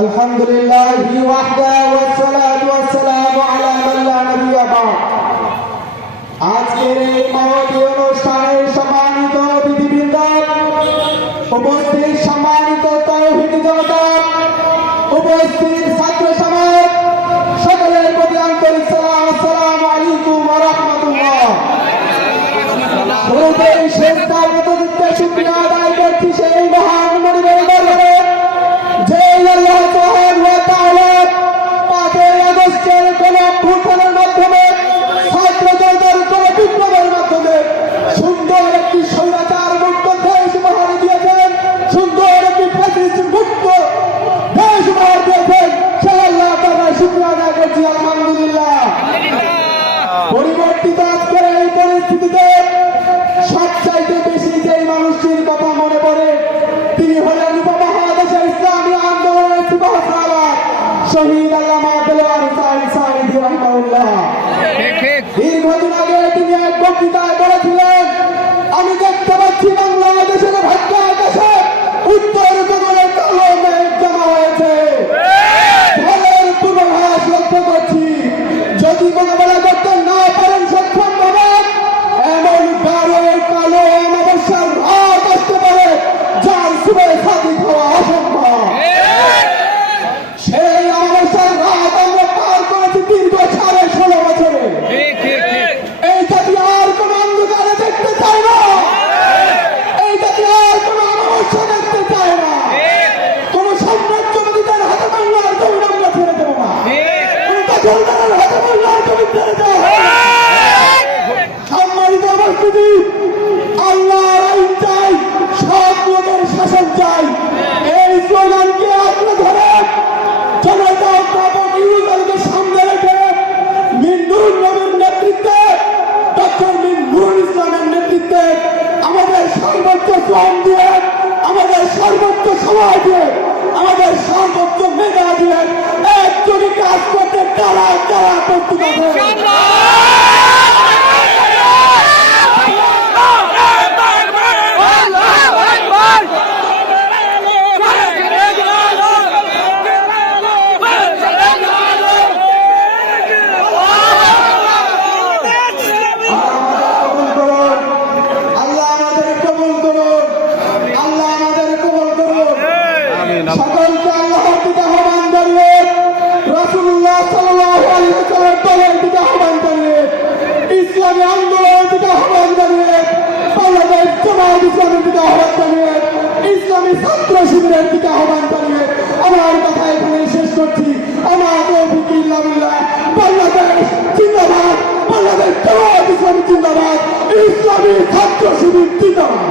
আলহামদুলিল্লাহি ওয়াহদা ওয়াসসালাতু ওয়াসসালামু আলা মান লা নাবিয়্যা বা'দ। আজকের এই মহতী অনুষ্ঠানে সম্মানিত অতিথিবৃন্দ, উপস্থিত সম্মানিত তাওহীদি জনতা, উপস্থিত ছাত্র সমাজ, সকলের প্রতি আন্তরিক সালাম। আসসালামু আলাইকুম ওয়া রাহমাতুল্লাহ। শুরুতেই শুকরিয়া আদায় করছি সেই মহান মনিবের দরবারে যে আল্লাহ সুবহানাহু ওয়া তাআলা 5 আগস্টের গণঅভ্যুত্থানের মাধ্যমে ছাত্র জনতার বিপ্লবের মাধ্যমে সুন্দর একটি স্বৈরাচার মুক্ত দেশ উপহার দিয়েছেন, সুন্দর একটি ফ্যাসিস্ট মুক্ত দেশ উপহার দিয়েছেন। সেই আল্লাহ তাআলার শুকরিয়া আদায় করছি আলহামদুলিল্লাহ। পরিবর্তিত আজকের এই পরিস্থিতিতে সবচাইতে বেশি যেই মানুষটির কথা মনে পড়ে তিনি হলেন উপমহাদেশের ইসলামী আন্দোলনের সিপাহসালার শহীদ আল্লামা দেলোয়ার হোসাইন সাঈদী রাহিমাহুল্লাহ। দীর্ঘদিন আগে তিনি এক বক্তৃতায় বলেছিলেন, আমি দেখতে পাচ্ছি বাংলাদেশের ভাগ্য আকাশে উত্তর গগনে কালো মেঘ জমা হয়েছে, ফলের পূর্বাভাস লক্ষ্য করছি। যদি মোকাবেলা করতে না পারেন সক্ষম ভাবে এমন কালো অমাবস্যার রাত আসতে পারে যার শুভে সাদিক হওয়া অসম্ভব। সেই অমাবস্যার রাত আমরা পার করেছি দীর্ঘ 16.5 বছরে। এই জাতি আর কোন অন্ধকারে দেখতে চায় না, এই জাতি আর কোন অমাবস্যা দেখতে চায় না। কোন সাম্রাজ্যবাদীদের হাতে বাংলার জমি আমরা ছেড়ে দেবো না, কোন দখলদারের হাতে বাংলার জমি ছেড়ে দেওয়া হবে না। সম্মানিত উপস্থিতি, আল্লাহর আইন চাই, সৎ লোকের শাসন চাই, এই স্লোগানকে আঁকড়ে ধরে জনতা প্রাপক ইউজারকে সামনে রেখে মিন্নুর নবীর নেতৃত্বে, ডক্টর মিন্নুর ইসলামের নেতৃত্বে আমাদের সর্বোচ্চ শ্রম দিয়ে, আমাদের সর্বোচ্চ সময় দিয়ে, আমাদের সর্বোচ্চ মেধা দিয়ে একজনই কাজ করতে তারা প্রস্তুত আছে। সকলকে আল্লাহর দিকে আহ্বান জানিয়ে, রাসূলুল্লাহ সাল্লাল্লাহু আলাইহি ওয়াসাল্লামের দলের দিকে আহ্বান জানিয়ে, ইসলামী আন্দোলনের দিকে আহ্বান জানিয়ে, বাংলাদেশ জামায়াত ইসলামের দিকে আহ্বান জানিয়ে, ইসলামী ছাত্র শিবিরের দিকে আহ্বান জানিয়ে আমার কথা এখানে শেষ করছি। আমার তৌফিক ইল্লা বিল্লাহ। বাংলাদেশ জিন্দাবাদ, বাংলাদেশ জামায়াত ইসলামী জিন্দাবাদ, ইসলামী ছাত্র শিবির জিন্দাবাদ।